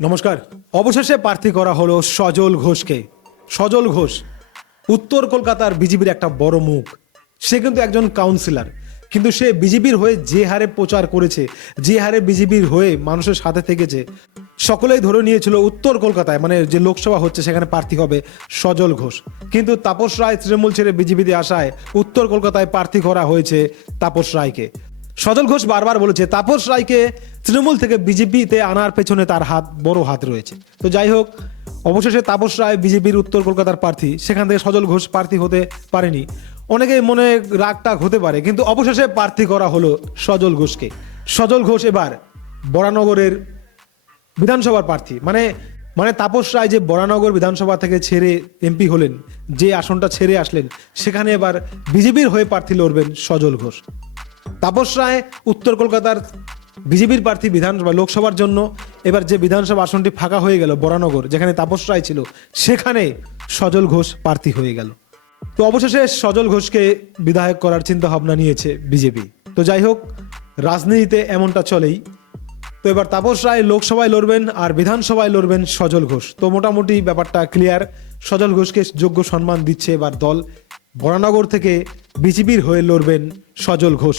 নমস্কার। অবশেষে প্রার্থী করা হলো সজল ঘোষকে। সজল ঘোষ, উত্তর কলকাতার বিজেপির একটা বড় মুখ। সে কিন্তু একজন কাউন্সিলর কিন্তু সে বিজেপির হয়ে যে হারে প্রচার করেছে, যে হারে বিজেপির হয়ে মানুষের সাথে থেকেছে, সকলেই ধরে নিয়েছিল উত্তর কলকাতায় মানে যে লোকসভা হচ্ছে সেখানে প্রার্থী হবে সজল ঘোষ। কিন্তু তাপস রায় তৃণমূল ছেড়ে বিজেপিতে আসায় উত্তর কলকাতায় প্রার্থী করা হয়েছে তাপস রায়কে। সজল ঘোষ বারবার বলেছে, তাপস রায়কে তৃণমূল থেকে বিজেপিতে আনার পেছনে তার হাত, বড় হাত রয়েছে। তো যাই হোক, অবশেষে তাপস রায় বিজেপির উত্তর কলকাতার প্রার্থী, সেখান থেকে সজল ঘোষ প্রার্থী হতে পারেনি। অনেকেই মনে রাগ টাগ হতে পারে, কিন্তু অবশেষে প্রার্থী করা হলো সজল ঘোষকে। সজল ঘোষ এবার বরানগরের বিধানসভার প্রার্থী। মানে মানে তাপস রায় যে বরানগর বিধানসভা থেকে ছেড়ে এমপি হলেন, যে আসনটা ছেড়ে আসলেন, সেখানে এবার বিজেপির হয়ে প্রার্থী লড়বেন সজল ঘোষ। তাপস রায় উত্তর কলকাতার বিজেপির প্রার্থী বিধানসভা লোকসভার জন্য। এবার যে বিধানসভা আসনটি ফাঁকা হয়ে গেল, বরানগর, যেখানে তাপস রায় ছিল, সেখানে সজল ঘোষ প্রার্থী হয়ে গেল। তো অবশেষে সজল ঘোষকে বিধায়ক করার চিন্তা ভাবনা নিয়েছে বিজেপি। তো যাই হোক, রাজনীতিতে এমনটা চলেই। তো এবার তাপস রায় লোকসভায় লড়বেন আর বিধানসভায় লড়বেন সজল ঘোষ। তো মোটামুটি ব্যাপারটা ক্লিয়ার সজল ঘোষকে যোগ্য সম্মান দিচ্ছে এবার দল। বরানগর থেকে বিজেপির হয়ে লড়বেন সজল ঘোষ।